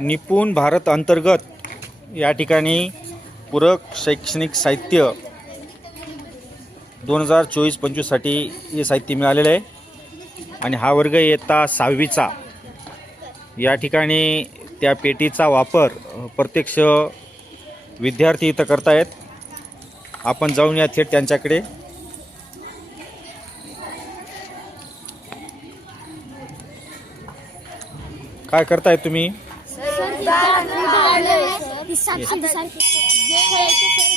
निपुण भारत अंतर्गत या ठिकाणी पूरक शैक्षणिक साहित्य दोन हजार चोवीस पंचवीससाठी हे साहित्य मिळालेलं आहे. आणि हा वर्ग इयत्ता सहावीचा. या ठिकाणी त्या पेटीचा वापर प्रत्यक्ष विद्यार्थी इथं करतायत. आपण जाऊन या थेट त्यांच्याकडे. काय करताय तुम्ही?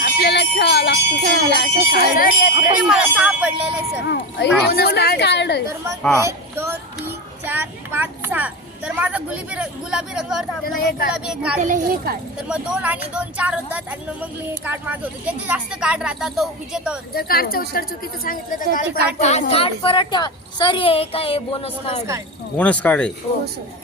आपल्याला खेळावं लागतो मला सापडलेले सर? कार्ड तर मग. एक दोन तीन चार पाच सहा. तर माझा गुलाबी रंग- गुलाबी रंगावर थांबला हे गुलाबी एक कार्ड होतं. तर मग दोन आणि दोन चार होतात आणि मग हे कार्ड माझं होतं. ज्याचे जास्त कार्ड राहतात तो विजेता. होतो. जर कार्डचं उत्तर चुकीचं सांगितलं तर कार्ड कार्ड परत ठेवा. सर हे काय बोनस कार्ड बोनस कार्ड आहे.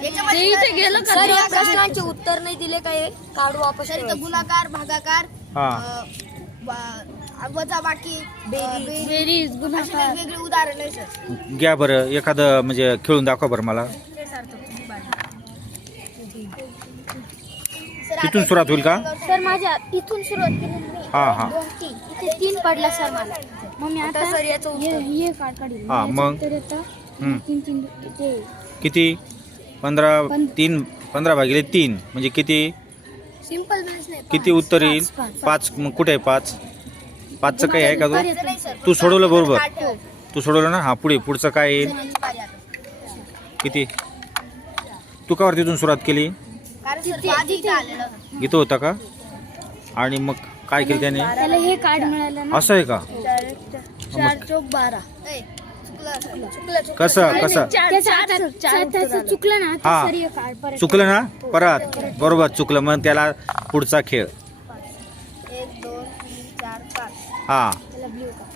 याच्यामध्ये इथे गेलं का? सर या प्रश्नांचे उत्तर नाही दिले काय कार्ड वापस सर इथं गुणाकार भागाकार हा. अं, बा- वजाबाकी बेरीज बेरीज अशी गुन्हा वेगवेगळी उदाहरणं आहे सर घ्या बरं एखादं म्हणजे खेळून दाखवा बरं मला. तिथून सुरुवात होईल का? सर माझ्या इथून सुरुवात केली मी. हा हा. दोन तीन. इथे तीन पडला सर मला. मग मी आता सर याचं उत्तर. हे हे कार्ड काढील हा, याचं मग? उत्तर येतं. हम्म. तीन तीन ते किती? पंधरा तीन पंधरा भागिले तीन. म्हणजे किती? सिंपल मॅथ्स नाही किती उत्तर येईल? पाच, मग कुठे आहे पाच? पाचचं काही आहे का तू तू सोडवलं बरोबर. तू सोडवलं ना? हा पुढे पुढचं काय येईल. किती? तू का तिथून सुरुवात केली? कारण सर आधी इथं आलेलं होतं. इथं होता का? आणि मग काय केलं त्याने? त्याला हे कार्ड मिळालं ना? असं आहे का? चार चौक बारा. कसं कसं? चुकलं ना तर हा. हे चुकलं ना? परत. बरोबर चुकलं. मग त्याला पुढचा खेळ. एक दोन तीन चार पाच. हा. त्याला ब्ल्यू कार्ड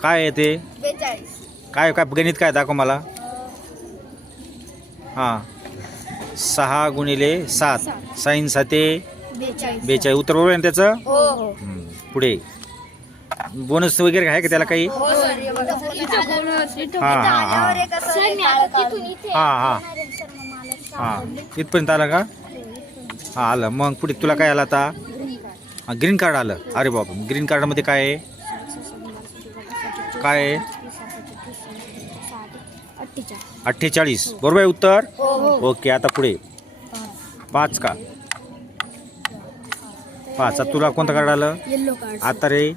काय आहे ते? बेचाळीस. काय काय गणित काय दाखव मला. हा. सहा गुणिले सात. साईन साते बेचाळीस. उत्तर बरोबर आहे ना त्याचं? हो. हो पुढे. बोनस वगैरे आहे का त्याला काही? हो सर. हे. हा हा. हा हा. हा हा. इथपर्यंत आला का? हा आलं. मग पुढे तुला काय आलं आता? ग्रीन कार्ड हा, ग्रीन कार्ड आलं. अरे बाबा ग्रीन कार्डमध्ये काय आहे? काय आहे? अठ्ठेचाळीस. बरोबर आहे उत्तर? हो, ओके आता पुढे. पाच का? पाच. आता तुला कोणतं कार्ड आलं? आता रे.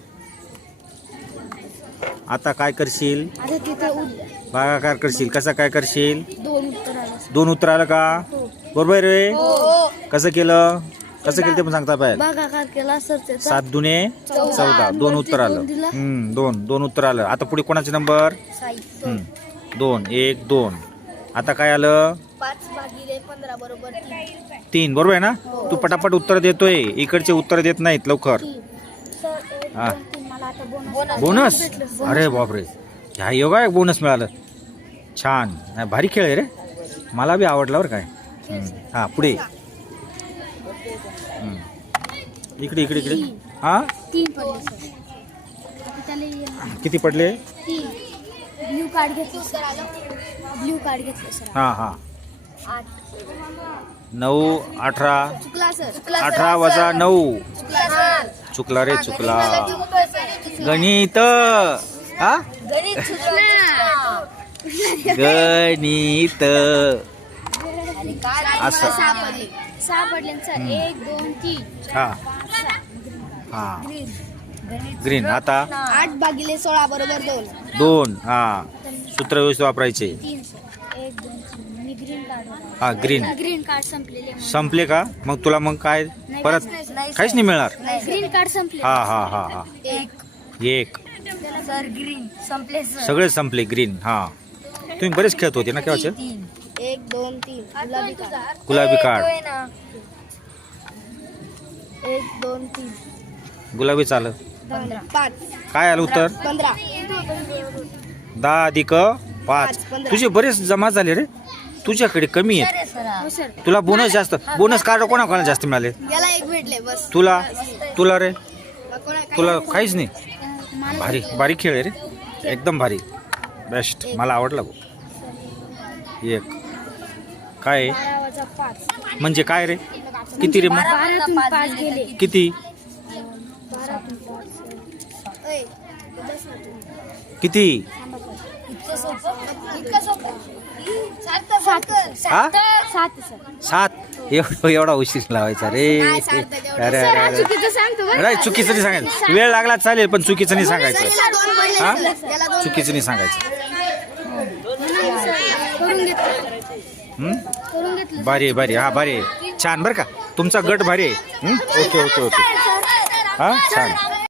आता काय करशील? आता तिथे उद- भागाकार करशील? कसा काय करशील? दोन उत्तर आलं. सर. दोन उत्तर आलं का? हो. बरोबर आहे रे? हो. कसं केलं? कसं केलं ते पण सांगता पाहिजे भागाकार केला सर त्याचा? सात दुने चौदा. दोन उत्तर आलं. दोन दिला. हम्म दोन. दोन उत्तर आलं. आता पुढे कोणाचे नंबर? साई. हम्म, दोन. एक दोन. आता काय आलं? पाच भागिले पंधरा बरोबर तीन. तीन. बरोबर आहे ना? तू पटापट उत्तर देतोय. इकडचे उत्तर देत नाहीत लवकर. सर एक हा. दोन बोनस. अरे बापरे. ह्या योगा एक बोनस मिळालं. छान. नाही, भारी खेळ आहे रे. मला बी आवडला बरं काय. हा पुढे. इकडे इकडे इकडे. हा? किती पडले? ब्ल्यू कार्ड घेतलं सर. ब्ल्यू कार्ड घेतलं हा हा. नऊ अठरा. अठरा वजा नऊ. चुकला रे चुकला. गणित. हा? गणित? असं. हा. हा. ग्रीन. आता? आठ भागिले सोळा बरोबर दोन. दोन हा. सूत्र व्यवस्थित वापरायचे. हा ग्रीन. Green card संपलेले. संपले का? मग तुला मग काय? परत? काहीच नाही मिळणार. ग्रीन कार्ड संपले हा हा हा हा. एक. एक. सर ग्रीन संपले सर. सगळे संपले ग्रीन हा. तुम्ही बरेच खेळत होते ना केव्हाचे? तीन. एक दोन तीन. गुलाबी कार्ड गुलाबी कार्ड येतोय ना. एक दोन तीन. गुलाबी चाल. पंधरा. पाच. काय आलं उत्तर? पंधरा. दहा अधिक पाच. तुझे बरेच जमा झाले रे. तुझ्याकडे कमी हो सर. तुला बोनस जास्त बोनस कार्ड कोणा कोणाला जास्त मिळाले? याला एक भेटले बस. तुला? तुला रे? तुला काहीच नाही. भारी भारी खेळ आहे रे. एकदम भारी. बेस्ट मला आवडला भाऊ एक. काय म्हणजे काय रे? किती रे मग? किती? किती? हा? सात. एवढा एवढा उशीर लावायचा रे? अरे अरे अरे. चुकीचं. नाही चुकीचं नाही सांगायचं. वेळ लागला चालेल पण चुकीचं नाही सांगायचं. हा? चुकीचं नाही सांगायचं. हं? भारी आहे भारी. हा भारी आहे. छान बरं का. तुमचा गट भारी आहे? Okay okay okay. हा? छान.